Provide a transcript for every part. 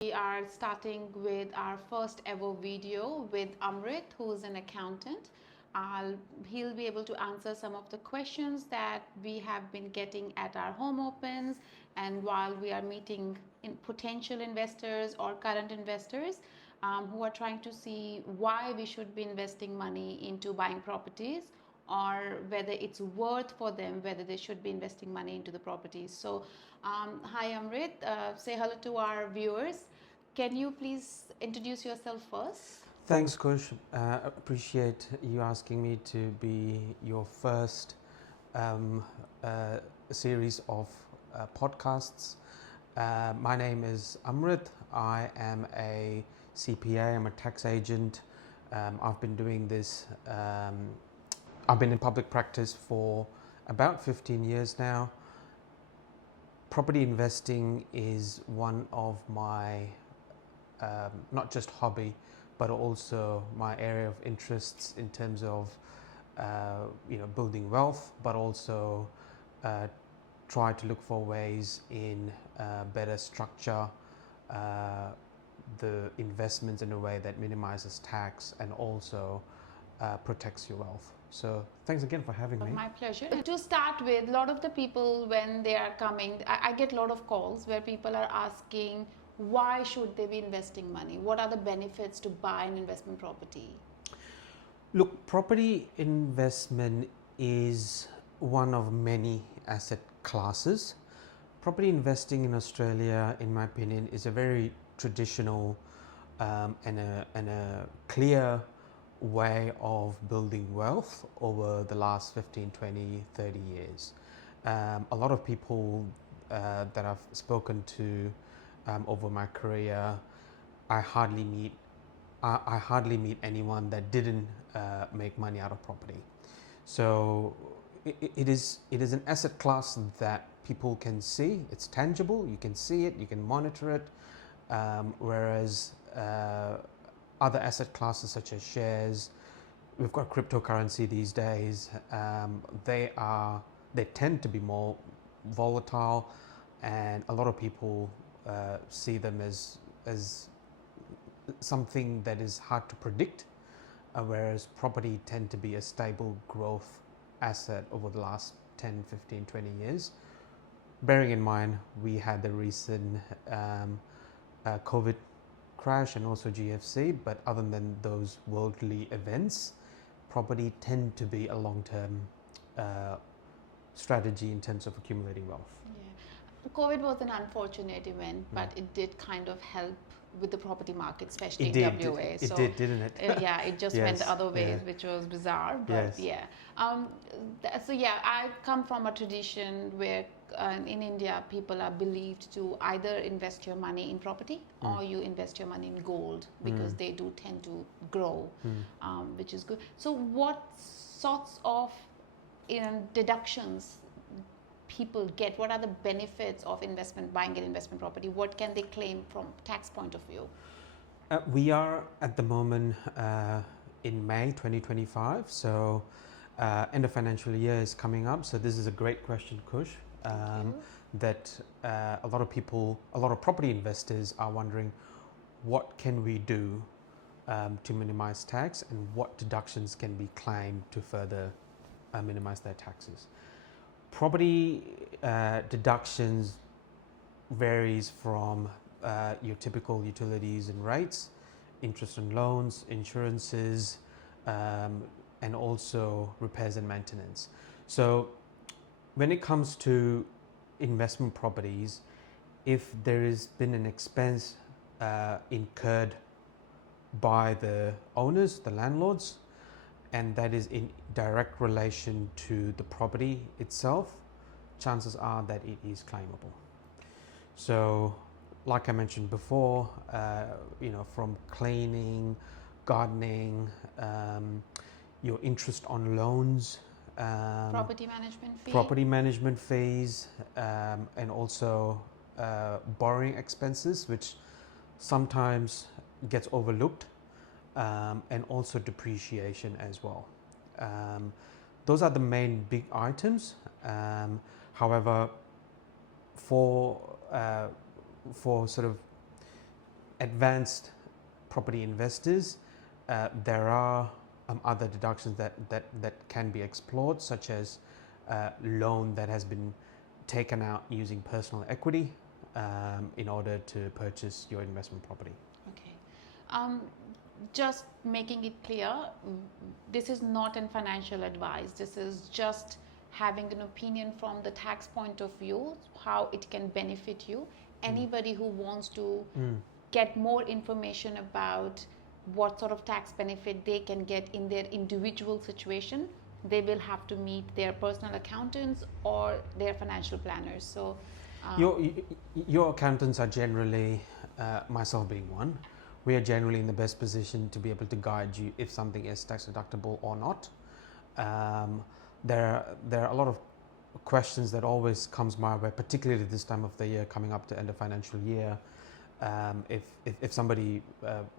We are starting with our first ever video with Amrit, who is an accountant. He'll be able to answer some of the questions that we have been getting at our home opens and while we are meeting in potential investors or current investors who are trying to see why we should be investing money into buying properties or whether it's worth for them, whether they should be investing money into the properties. So, hi Amrit, say hello to our viewers. Can you please introduce yourself first? Thanks, Khush. Appreciate you asking me to be your first um, series of podcasts. My name is Amrit. I am a CPA. I'm a tax agent. I've been doing this. I've been in public practice for about 15 years now. Property investing is one of my not just hobby, but also my area of interests in terms of building wealth, but also try to look for ways in better structure the investments in a way that minimizes tax and also protects your wealth. So thanks again for having me. My pleasure. To start with, a lot of the people when they are coming, I get a lot of calls where people are asking why should they be investing money? What are the benefits to buy an investment property? Look, property investment is one of many asset classes. Property investing in Australia, in my opinion, is a very traditional and a clear way of building wealth over the last 15, 20, 30 years. A lot of people that I've spoken to over my career, I hardly meet anyone that didn't make money out of property. So it is an asset class that people can see. It's tangible. You can see it. You can monitor it. Whereas other asset classes such as shares, we've got cryptocurrency these days. They tend to be more volatile, and a lot of people see them as something that is hard to predict, whereas property tend to be a stable growth asset over the last 10, 15, 20 years. Bearing in mind we had the recent COVID crash and also GFC, but other than those worldly events, property tend to be a long-term strategy in terms of accumulating wealth. Yeah. COVID was an unfortunate event, but it did kind of help with the property market, especially It in did. WA. It did, didn't it? Yeah, it just went the other way, which was bizarre. But Yes. yeah, so yeah, I come from a tradition where in India people are believed to either invest your money in property or you invest your money in gold because they do tend to grow, which is good. So what sorts of deductions people get? What are the benefits of buying an investment property? What can they claim from tax point of view? We are at the moment in May 2025, so end of financial year is coming up. So this is a great question, Khush, that a lot of people, a lot of property investors are wondering, what can we do to minimize tax and what deductions can be claimed to further minimize their taxes. Property deductions varies from your typical utilities and rates, interest on loans, insurances, and also repairs and maintenance. So when it comes to investment properties, if there has been an expense incurred by the owners, the landlords, and that is in direct relation to the property itself, chances are that it is claimable. So like I mentioned before, from cleaning, gardening, your interest on loans, property management fees, and also borrowing expenses, which sometimes gets overlooked, and also depreciation as well. Those are the main big items. However, for sort of advanced property investors, there are other deductions that can be explored, such as loan that has been taken out using personal equity in order to purchase your investment property. Okay. Um, just making it clear, this is not an financial advice. This is just having an opinion from the tax point of view, how it can benefit you. Anybody who wants to get more information about what sort of tax benefit they can get in their individual situation, they will have to meet their personal accountants or their financial planners. So, Your accountants are generally, myself being one, we are generally in the best position to be able to guide you if something is tax deductible or not. There are a lot of questions that always comes my way, particularly this time of the year, coming up to end of financial year. If somebody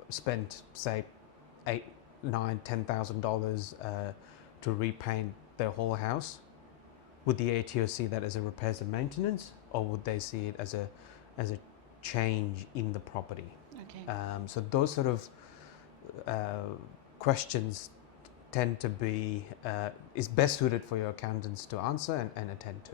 spent, say, $8, $9, $10,000 to repaint their whole house, would the ATO see that as a repairs and maintenance, or would they see it as a change in the property? okay. So those sort of questions tend to be is best suited for your accountants to answer and attend to.